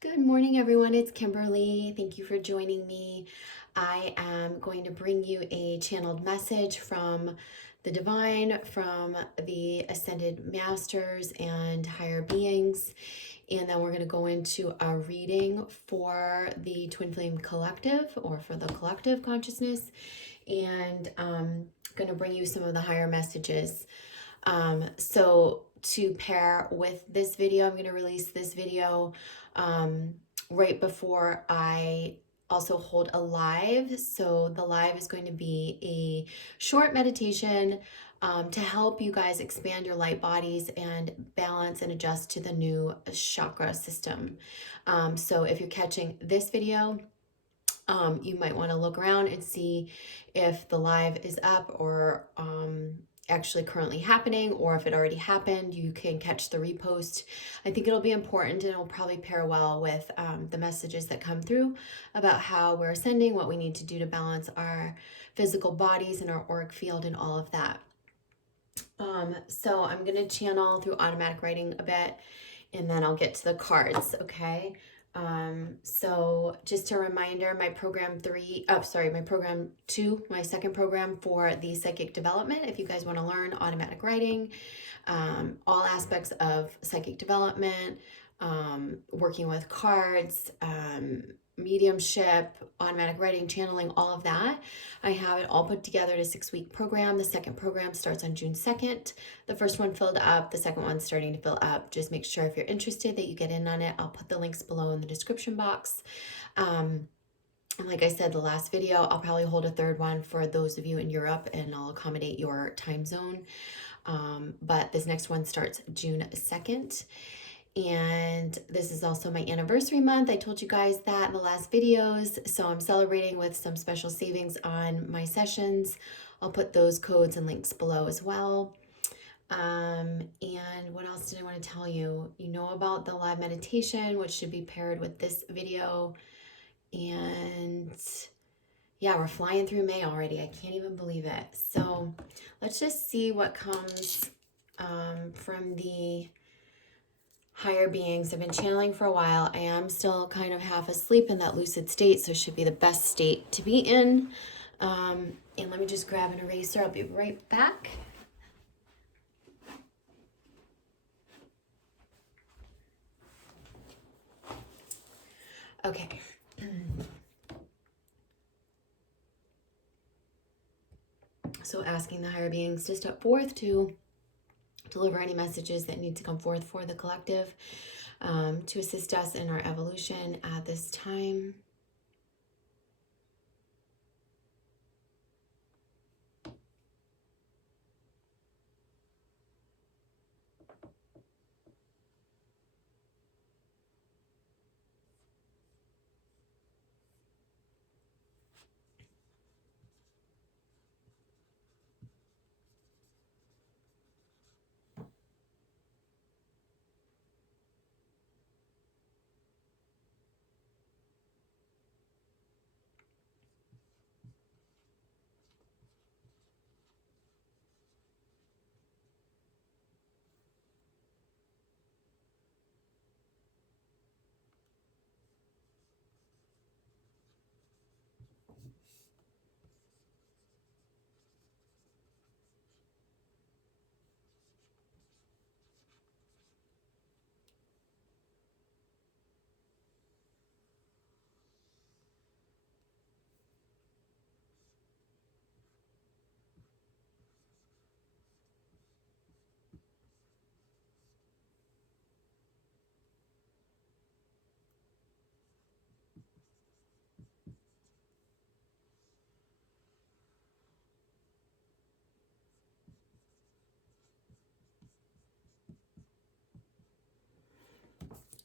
Good morning, everyone. It's Kimberly. Thank you for joining me. I am going to bring you a channeled message from the divine, from the ascended masters and higher beings. And then we're going to go into a reading for the Twin Flame Collective, or for the collective consciousness. And I'm going to bring you some of the higher messages. So to pair with this video, I'm going to release this video right before I also hold a live. So the live is going to be a short meditation to help you guys expand your light bodies and balance and adjust to the new chakra system. So if you're catching this video, you might want to look around and see if the live is up or actually currently happening, or if it already happened. You can catch the repost. I think it'll be important, and it'll probably pair well with the messages that come through about how we're ascending, what we need to do to balance our physical bodies and our auric field and all of that. So I'm going to channel through automatic writing a bit, and then I'll get to the cards, okay? So just a reminder, my program two, my second program for the psychic development. If you guys want to learn automatic writing, all aspects of psychic development, working with cards, mediumship, automatic writing, channeling, all of that. I have it all put together in a 6-week program. The second program starts on June 2nd. The first one filled up, the second one's starting to fill up. Just make sure if you're interested that you get in on it. I'll put the links below in the description box. And like I said, the last video, I'll probably hold a third one for those of you in Europe, and I'll accommodate your time zone. But this next one starts June 2nd. And this is also my anniversary month. I told you guys that in the last videos. So I'm celebrating with some special savings on my sessions. I'll put those codes and links below as well. And what else did I want to tell you? You know about the live meditation, which should be paired with this video. And yeah, we're flying through May already. I can't even believe it. So let's just see what comes from the higher beings. I've been channeling for a while. I am still kind of half asleep in that lucid state, so it should be the best state to be in. And let me just grab an eraser. I'll be right back. Okay. So asking the higher beings to step forth to deliver any messages that need to come forth for the collective, to assist us in our evolution at this time.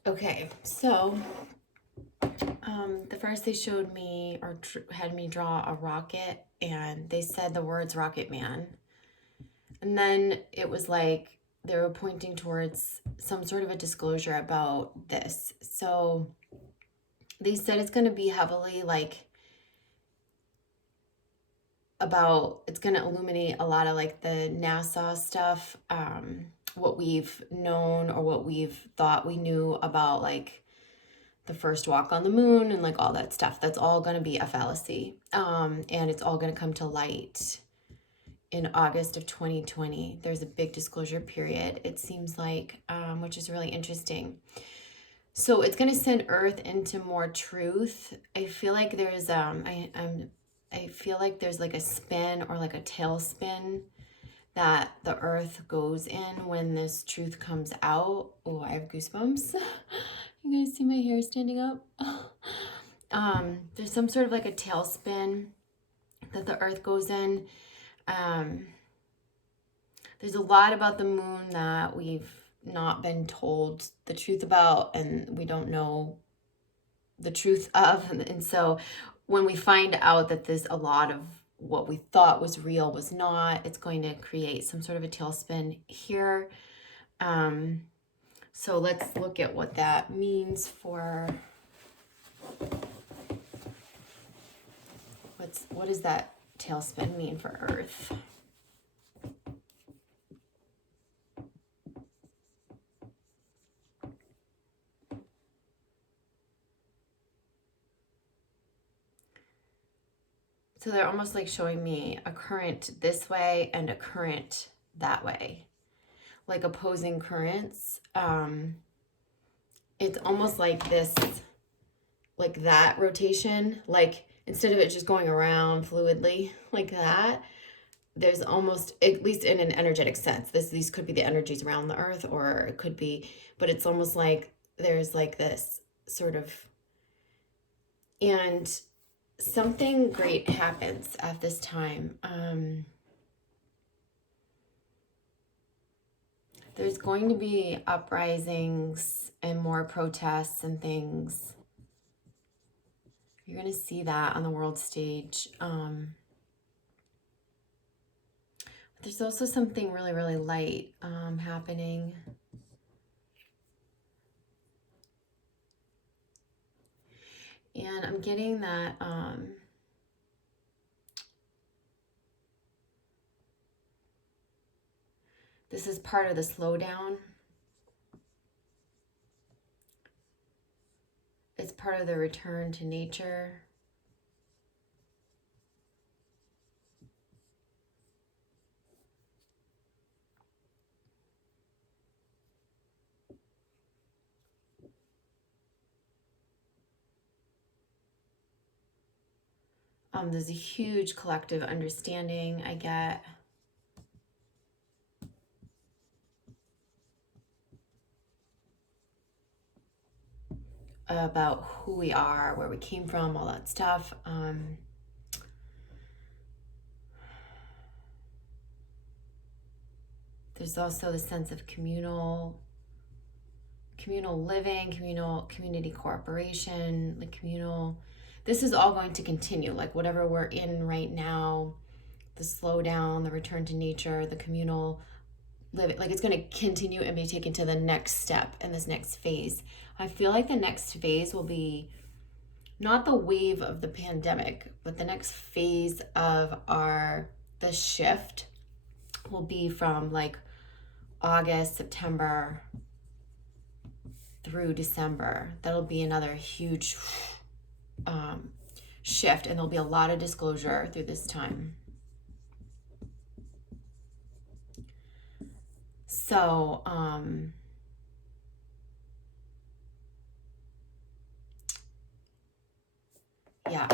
Okay, so the first they showed me, or had me draw a rocket, and they said the words Rocket Man. And then it was like they were pointing towards some sort of a disclosure about this. So they said it's going to be heavily like about, it's going to illuminate a lot of like the NASA stuff, what we've known or what we've thought we knew about like the first walk on the moon and like all that stuff. That's all going to be a fallacy. And it's all going to come to light in August of 2020. There's a big disclosure period, it seems like, which is really interesting. So it's going to send Earth into more truth. I feel like there's I feel like there's like a spin or like a tailspin that the Earth goes in when this truth comes out. Oh, I have goosebumps. You guys see my hair standing up? There's some sort of like a tailspin that the Earth goes in. There's a lot about the moon that we've not been told the truth about, and we don't know the truth of. And so when we find out that there's a lot of what we thought was real was not, it's going to create some sort of a tailspin here. So let's look at what that means for, what does that tailspin mean for Earth? So they're almost like showing me a current this way and a current that way, like opposing currents. It's almost like this, like that rotation, like instead of it just going around fluidly like that, there's almost, at least in an energetic sense, these could be the energies around the Earth, or it could be, but it's almost like there's like this sort of, and something great happens at this time. There's going to be uprisings and more protests and things. You're going to see that on the world stage. There's also something really, really light happening. And I'm getting that this is part of the slowdown. It's part of the return to nature. There's a huge collective understanding I get. About who we are, where we came from, all that stuff. There's also the sense of communal living, community cooperation, like communal. This is all going to continue, like whatever we're in right now, the slowdown, the return to nature, the communal living, like it's going to continue and be taken to the next step in this next phase. I feel like the next phase will be not the wave of the pandemic, but the next phase of the shift will be from like August, September through December. That'll be another huge shift, and there'll be a lot of disclosure through this time. So, yeah.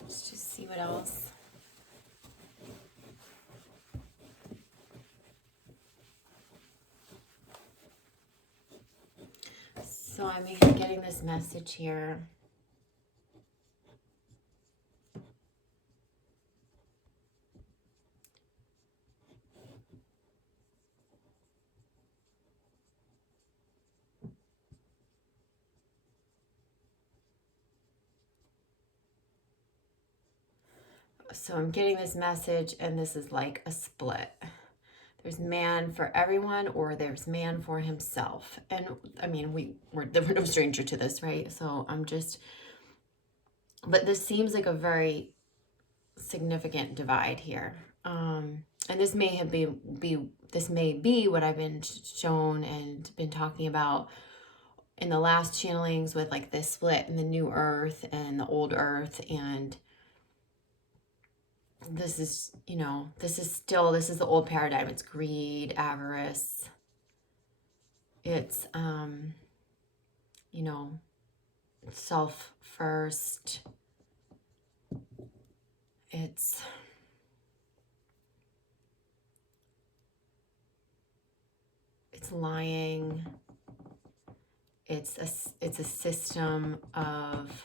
Let's just see what else. So I'm getting this message here. So I'm getting this message, and this is like a split. There's man for everyone, or there's man for himself. And I mean, we're no stranger to this, right? So but this seems like a very significant divide here. And this may be what I've been shown and been talking about in the last channelings with like this split in the new earth and the old earth, and this is, you know, this is the old paradigm. It's greed, avarice. It's, you know, self first. It's lying. It's a system of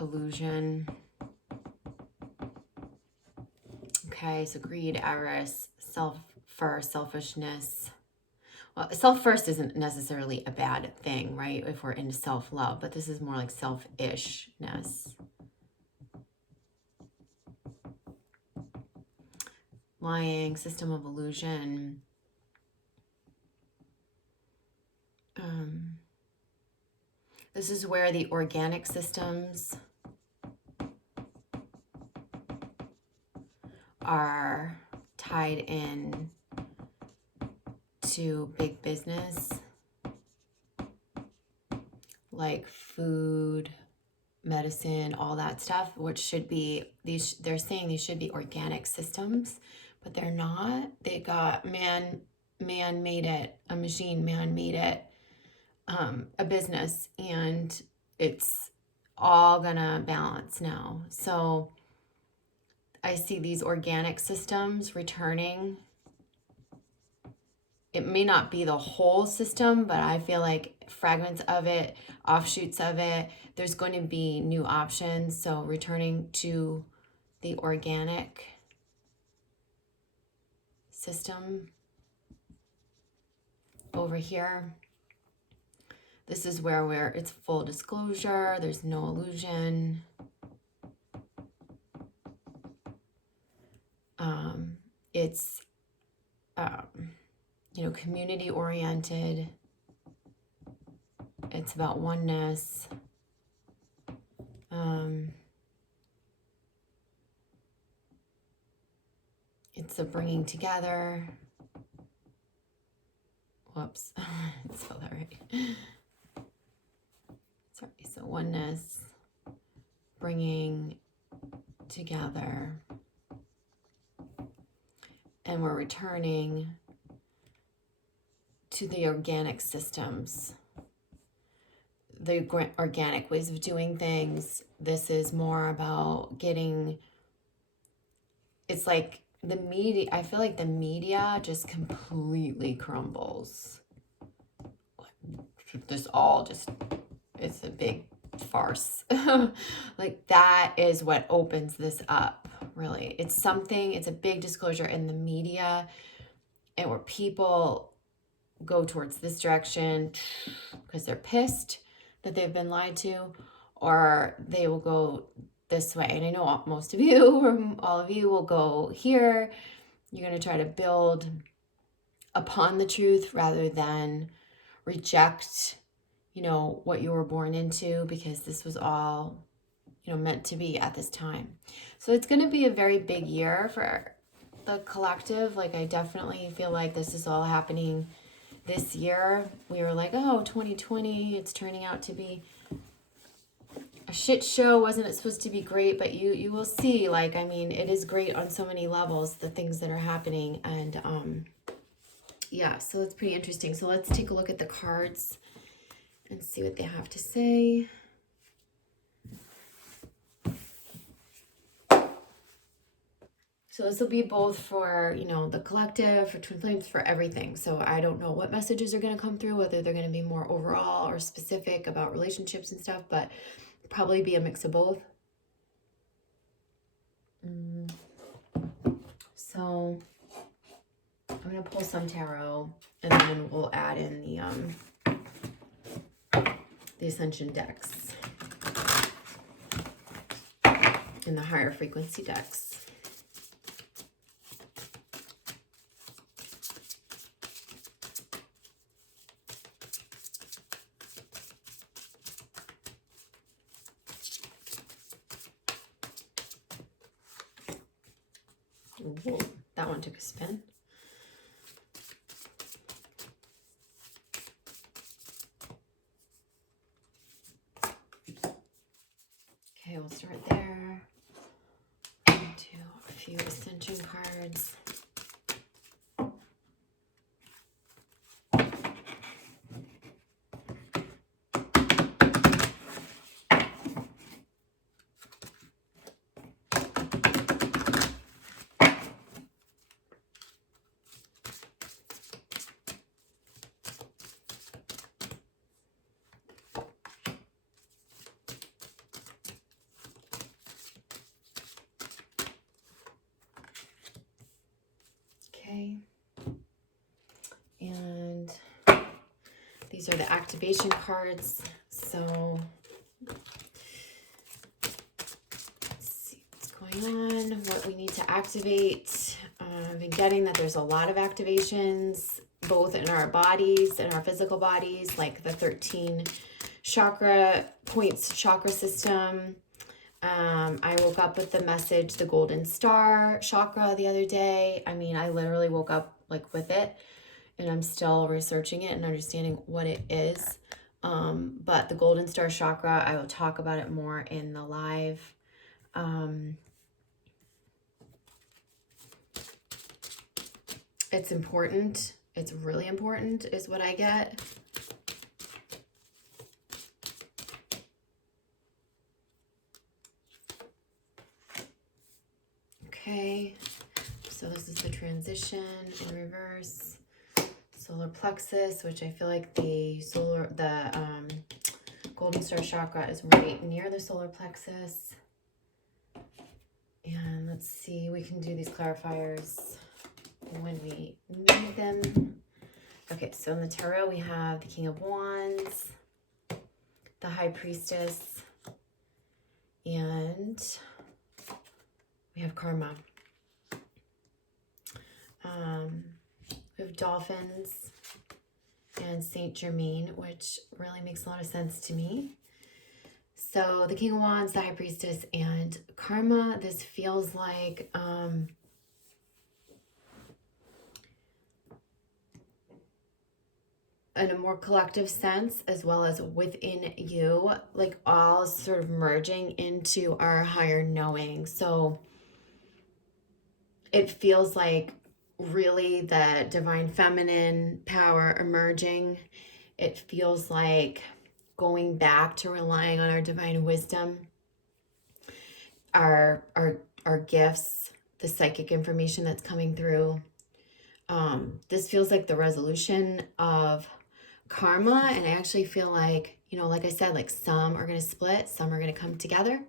illusion. Okay, so greed, avarice, self-first, selfishness. Well, self-first isn't necessarily a bad thing, right? If we're into self-love, but this is more like selfishness. Lying, system of illusion. This is where the organic systems are tied in to big business, like food, medicine, all that stuff, which should be these. They're saying these should be organic systems, but they're not. They got man made it, a machine, man made it, a business, and it's all gonna balance now. So I see these organic systems returning. It may not be the whole system, but I feel like fragments of it, offshoots of it, there's going to be new options. So returning to the organic system over here. This is where it's full disclosure. There's no illusion. It's, you know, community oriented. It's about oneness. It's a bringing together. Whoops, I didn't spell that right. Sorry, so oneness, bringing together. And we're returning to the organic systems, the organic ways of doing things. This is more about getting, it's like the media, I feel like the media just completely crumbles. This all just, it's a big farce. Like that is what opens this up, really. It's something, it's a big disclosure in the media, and where people go towards this direction because they're pissed that they've been lied to, or they will go this way. And I know most of you, or all of you, will go here. You're going to try to build upon the truth rather than reject, you know, what you were born into, because this was all, you know, meant to be at this time. So it's going to be a very big year for the collective. Like, I definitely feel like this is all happening this year. We were like, oh, 2020, it's turning out to be a shit show. Wasn't it supposed to be great? But you will see, like, I mean, it is great on so many levels, the things that are happening. And yeah, so it's pretty interesting. So let's take a look at the cards and see what they have to say. So this will be both for, you know, the collective, for Twin Flames, for everything. So I don't know what messages are going to come through, whether they're going to be more overall or specific about relationships and stuff, but probably be a mix of both. So I'm going to pull some tarot, and then we'll add in the ascension decks and the higher frequency decks. Whoa, that one took a spin. Okay, we'll start there. Do a few ascension cards. Okay, and these are the activation cards. So let's see what's going on, what we need to activate. I've been getting that there's a lot of activations, both in our bodies and our physical bodies, like the 13 chakra points, chakra system. I woke up with the message, the golden star chakra the other day. I mean, I literally woke up like with it, and I'm still researching it and understanding what it is. But the golden star chakra, I will talk about it more in the live. It's important. It's really important is what I get. Okay, so this is the transition in reverse. Solar plexus, which I feel like the golden star chakra is right near the solar plexus. And let's see, we can do these clarifiers when we need them. Okay, so in the tarot we have the King of Wands, the High Priestess, and we have Karma. We have Dolphins and Saint Germain, which really makes a lot of sense to me. So the King of Wands, the High Priestess, and Karma. This feels like in a more collective sense, as well as within you, like all sort of merging into our higher knowing. So it feels like really the divine feminine power emerging. It feels like going back to relying on our divine wisdom, our gifts, the psychic information that's coming through. This feels like the resolution of karma, and I actually feel like, you know, like I said, like some are going to split, some are going to come together,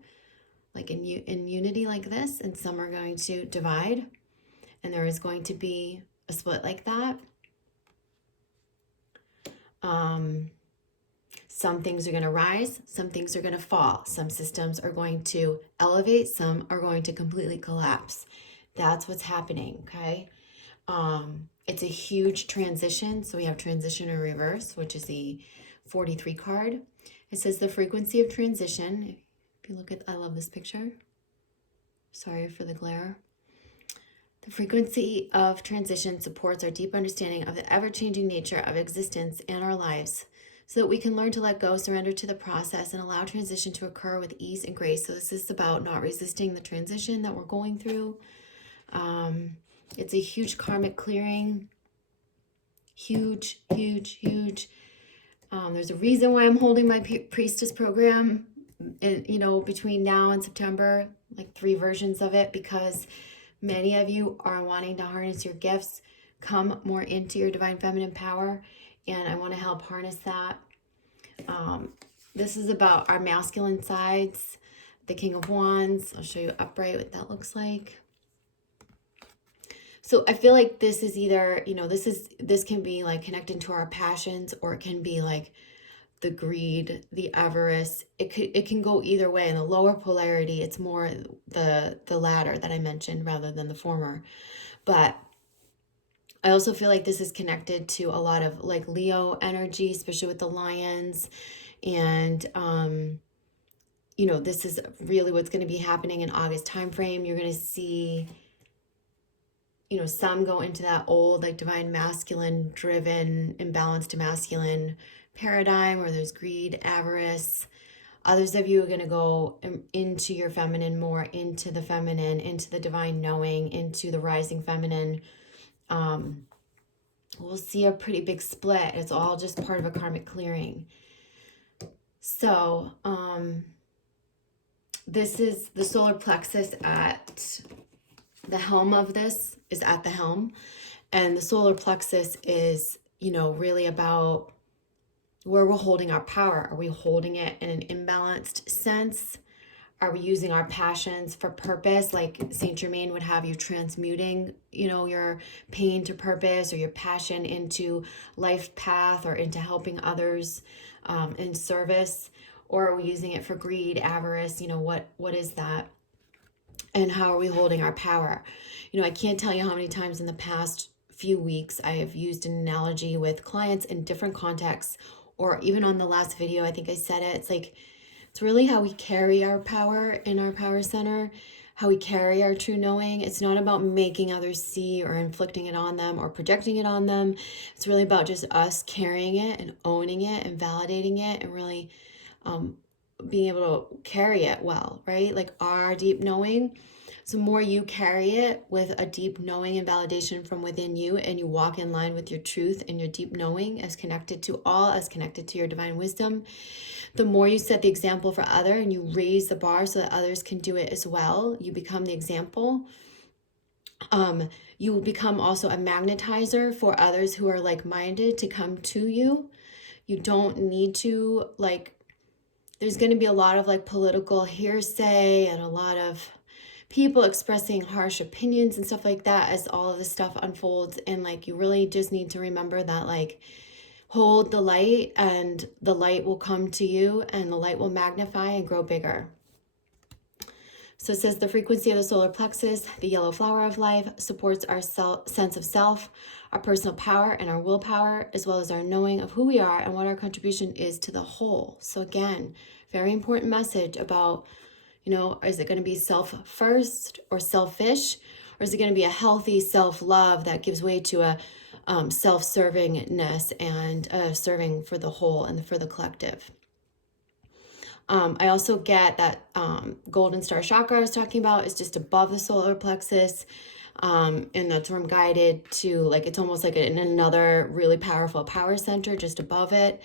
like in unity like this, and some are going to divide, and there is going to be a split like that. Some things are going to rise, some things are going to fall, some systems are going to elevate, some are going to completely collapse. That's what's happening, okay? It's a huge transition. So we have transition in reverse, which is the 43 card. It says the frequency of transition. If you look at, I love this picture. Sorry for the glare. The frequency of transition supports our deep understanding of the ever-changing nature of existence and our lives, so that we can learn to let go, surrender to the process, and allow transition to occur with ease and grace. So this is about not resisting the transition that we're going through. It's a huge karmic clearing. Huge, huge, huge. There's a reason why I'm holding my priestess program, you know, between now and September, like 3 versions of it, because many of you are wanting to harness your gifts, come more into your divine feminine power, and I want to help harness that. This is about our masculine sides, the King of Wands. I'll show you upright what that looks like. So I feel like this is either, you know, this can be like connected to our passions, or it can be like the greed, the avarice. It can go either way. In the lower polarity, it's more the latter that I mentioned rather than the former. But I also feel like this is connected to a lot of like Leo energy, especially with the lions. And you know, this is really what's going to be happening in August timeframe. You're going to see, you know, some go into that old like divine masculine driven, imbalanced masculine paradigm where there's greed, avarice, Others of you are going to go into your feminine more, into the feminine, into the divine knowing, into the rising feminine. We'll see a pretty big split. It's all just part of a karmic clearing. So, this is the solar plexus at the helm of this, is at the helm. And the solar plexus is, you know, really about where we're holding our power. Are we holding it in an imbalanced sense? Are we using our passions for purpose? Like Saint Germain would have you transmuting, you know, your pain to purpose, or your passion into life path, or into helping others in service. Or are we using it for greed, avarice? You know, what is that? And how are we holding our power? You know, I can't tell you how many times in the past few weeks I have used an analogy with clients in different contexts, or even on the last video, I think I said it. It's like, it's really how we carry our power in our power center, how we carry our true knowing. It's not about making others see or inflicting it on them or projecting it on them. It's really about just us carrying it and owning it and validating it, and really being able to carry it well, right? Like our deep knowing. So the more you carry it with a deep knowing and validation from within you, and you walk in line with your truth and your deep knowing as connected to all, as connected to your divine wisdom, the more you set the example for other, and you raise the bar so that others can do it as well. You become the example. You will become also a magnetizer for others who are like-minded to come to you. You don't need to, like, there's going to be a lot of like political hearsay and a lot of people expressing harsh opinions and stuff like that as all of this stuff unfolds. And like, you really just need to remember that, like, hold the light, and the light will come to you, and the light will magnify and grow bigger. So it says the frequency of the solar plexus, the yellow flower of life, supports our sense of self, our personal power, and our willpower, as well as our knowing of who we are and what our contribution is to the whole. So again, very important message about, you know, is it going to be self first or selfish? Or is it going to be a healthy self-love that gives way to a self-servingness and serving for the whole and for the collective? I also get that golden star chakra I was talking about is just above the solar plexus. And that's where I'm guided to, like, it's almost like in another really powerful power center just above it.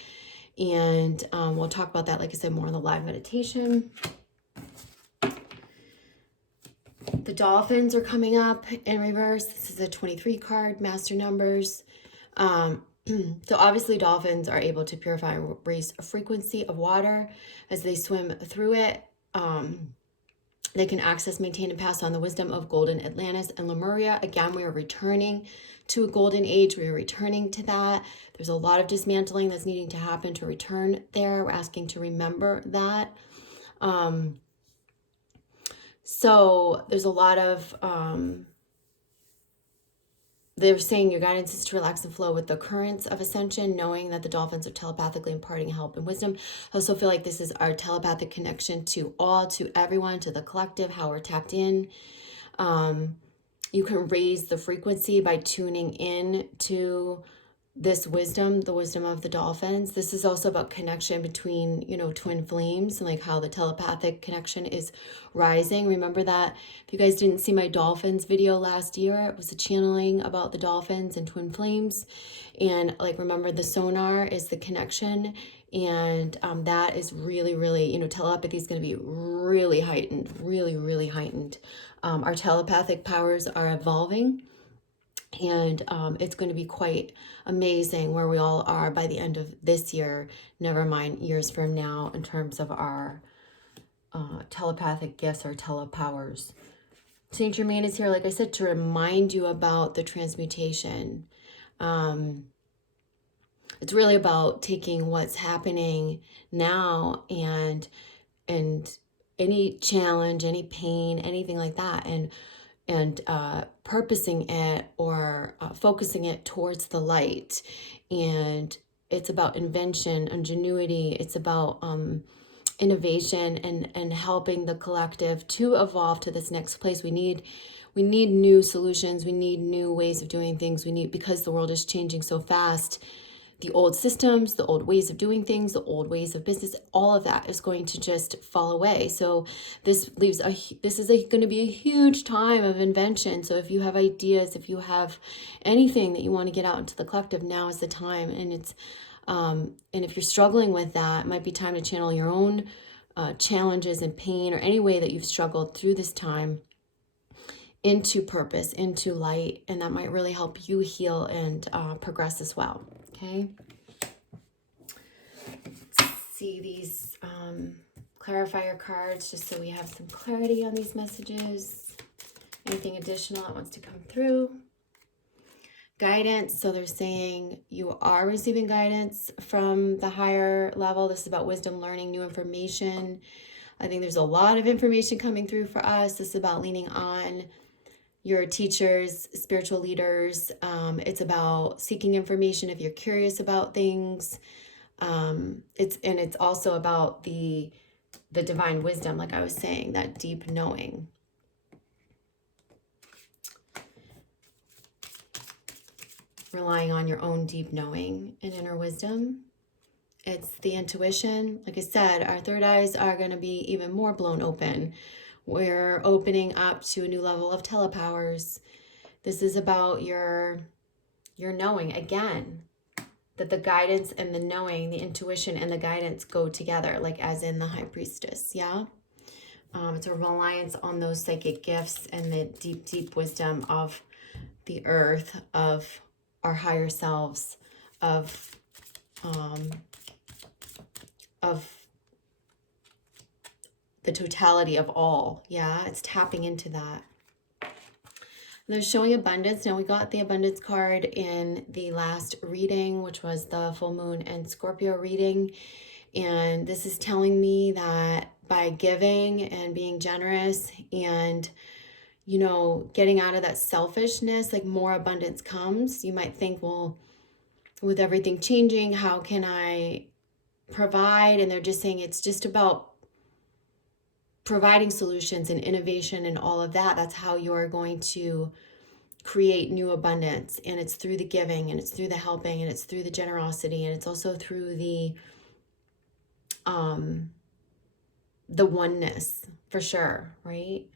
And we'll talk about that, like I said, more in the live meditation. The dolphins are coming up in reverse. This is a 23 card, master numbers. So obviously dolphins are able to purify and raise a frequency of water as they swim through it. They can access, maintain, and pass on the wisdom of golden Atlantis and Lemuria. Again, we are returning to a golden age. We are returning to that. There's a lot of dismantling that's needing to happen to return there. We're asking to remember that. So there's a lot of, they're saying your guidance is to relax and flow with the currents of ascension, knowing that the dolphins are telepathically imparting help and wisdom. I also feel like this is our telepathic connection to all, to everyone, to the collective, how we're tapped in. You can raise the frequency by tuning in to this wisdom, the wisdom of the dolphins. This is also about connection between, you know, twin flames, and like how the telepathic connection is rising. Remember that if you guys didn't see my dolphins video last year, it was a channeling about the dolphins and twin flames. And like, remember, the sonar is the connection, and that is really, really, you know, telepathy is going to be really heightened, really heightened. Our telepathic powers are evolving. And it's going to be quite amazing where we all are by the end of this year, never mind years from now, in terms of our telepathic gifts, our telepowers. Saint Germain is here, like I said, to remind you about the transmutation. It's really about taking what's happening now and any challenge, any pain, anything like that, and purposing it or focusing it towards the light. And it's about invention, ingenuity. It's about innovation and helping the collective to evolve to this next place. We need new solutions. We need new ways of doing things. We need, because the world is changing so fast, the old systems, the old ways of doing things, the old ways of business, all of that is going to just fall away. So this is going to be a huge time of invention. So if you have ideas, if you have anything that you want to get out into the collective, now is the time. And it's and if you're struggling with that, it might be time to channel your own challenges and pain, or any way that you've struggled through this time, into purpose, into light, and that might really help you heal and progress as well. Okay. Let's see these clarifier cards, just so we have some clarity on these messages. Anything additional that wants to come through? Guidance. So they're saying you are receiving guidance from the higher level. This is about wisdom, learning new information. I think there's a lot of information coming through for us. This is about leaning on your teachers, spiritual leaders. It's about seeking information if you're curious about things. It's also about the divine wisdom, like I was saying, that deep knowing. Relying on your own deep knowing and inner wisdom. It's the intuition. Like I said, our third eyes are going to be even more blown open. We're opening up to a new level of telepowers. This is about your knowing. Again, that the guidance and the knowing, the intuition and the guidance go together, like as in the high priestess. Yeah. It's a reliance on those psychic gifts and the deep, deep wisdom of the earth, of our higher selves, of the totality of all. Yeah, it's tapping into that. And they're showing abundance. Now, we got the abundance card in the last reading, which was the full moon and Scorpio reading. And this is telling me that by giving and being generous and, you know, getting out of that selfishness, like more abundance comes. You might think, well, with everything changing, how can I provide? And they're just saying it's just about providing solutions and innovation and all of that. That's how you're going to create new abundance. And it's through the giving, and it's through the helping, and it's through the generosity, and it's also through the oneness, for sure, right?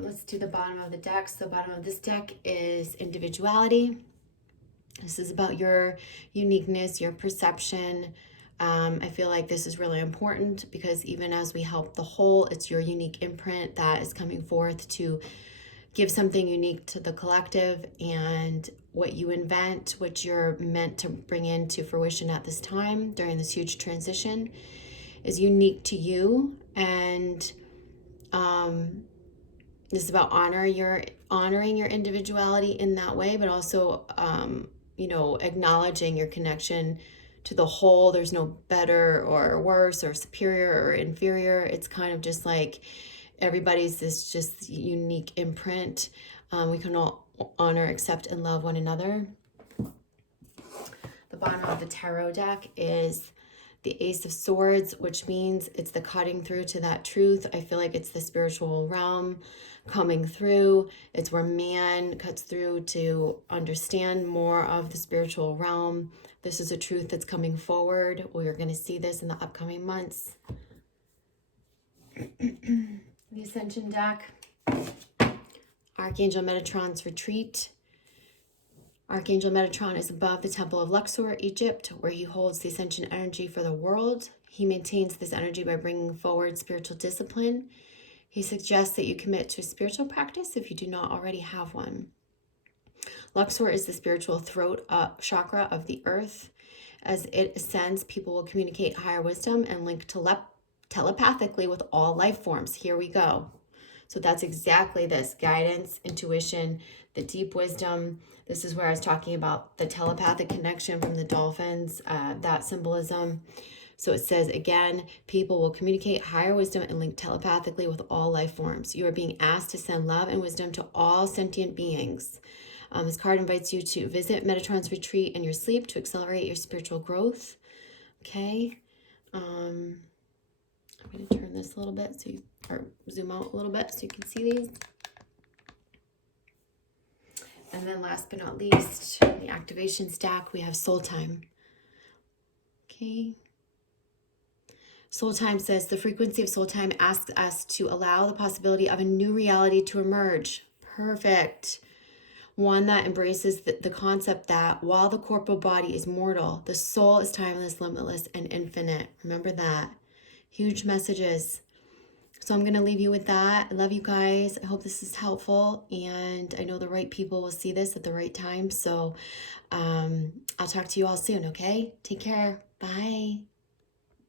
Let's do the bottom of the deck. So the bottom of this deck is individuality. This is about your uniqueness, your perception. I feel like this is really important, because even as we help the whole, it's your unique imprint that is coming forth to give something unique to the collective. And what you invent, what you're meant to bring into fruition at this time during this huge transition, is unique to you. And this is about honoring your individuality in that way, but also acknowledging your connection to the whole. There's no better or worse or superior or inferior. It's kind of just like everybody's this just unique imprint. We can all honor, accept, and love one another. The bottom of the tarot deck is the Ace of Swords, which means it's the cutting through to that truth. I feel like it's the spiritual realm coming through. It's where man cuts through to understand more of the spiritual realm. This is a truth that's coming forward. We are going to see this in the upcoming months. The Ascension deck, Archangel Metatron's retreat. Archangel Metatron is above the Temple of Luxor, Egypt, where he holds the ascension energy for the world. He maintains this energy by bringing forward spiritual discipline. He suggests that you commit to a spiritual practice if you do not already have one. Luxor is the spiritual throat chakra of the earth. As it ascends, people will communicate higher wisdom and link telepathically with all life forms. Here we go. So that's exactly this: guidance, intuition, the deep wisdom. This is where I was talking about the telepathic connection from the dolphins, that symbolism. So it says, again, people will communicate higher wisdom and link telepathically with all life forms. You are being asked to send love and wisdom to all sentient beings. This card invites you to visit Metatron's retreat in your sleep to accelerate your spiritual growth. Okay. I'm going to turn this a little bit or zoom out a little bit so you can see these. And then last but not least, the activation stack, we have soul time. Okay. Soul time says the frequency of soul time asks us to allow the possibility of a new reality to emerge. Perfect. One that embraces the concept that while the corporal body is mortal, the soul is timeless, limitless, and infinite. Remember that. Huge messages. So I'm going to leave you with that. I love you guys. I hope this is helpful. And I know the right people will see this at the right time. So I'll talk to you all soon, okay? Take care. Bye.